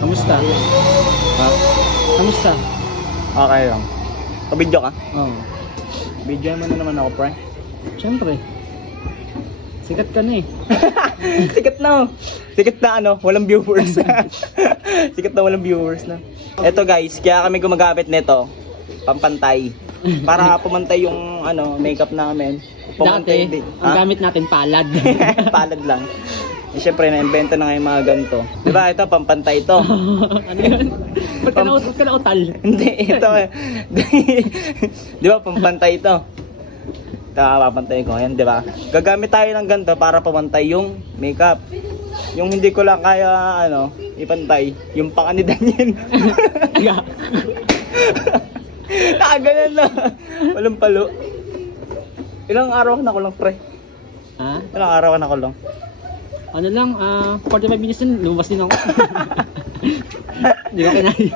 Kamusta? Ha? Kamusta? Okay lang. Kabidyo ka? Oo. Video mo na naman ako, pre. Siyempre. Sikat ka na eh. Sikat na. Sikat na ano, walang viewers. Sikat na walang viewers na. Eto guys, kaya kami gumagamit nito. Pampantay. Para pumantay yung ano, makeup namin. Dati, din. ang gamit natin palad. Palad lang. Eh, syempre, na-invento na ngayon mga ganito. Diba, ito, pampantay ito. Ano yun? Ba't ka nautal? Hindi, ito. Diba, pampantay ito. Ito, papantay ko. Ayan, diba? Gagamit tayo ng ganito para pamantay yung makeup. Yung hindi ko lang kaya, ano, ipantay. Yung panga ni Daniel. Nakaganan na. Walang palo. Ilang araw na ko lang, pre? Ha? Ilang araw na ko lang? Ano lang, 45 minutes din, lumabas din ako. Di ba kinaya?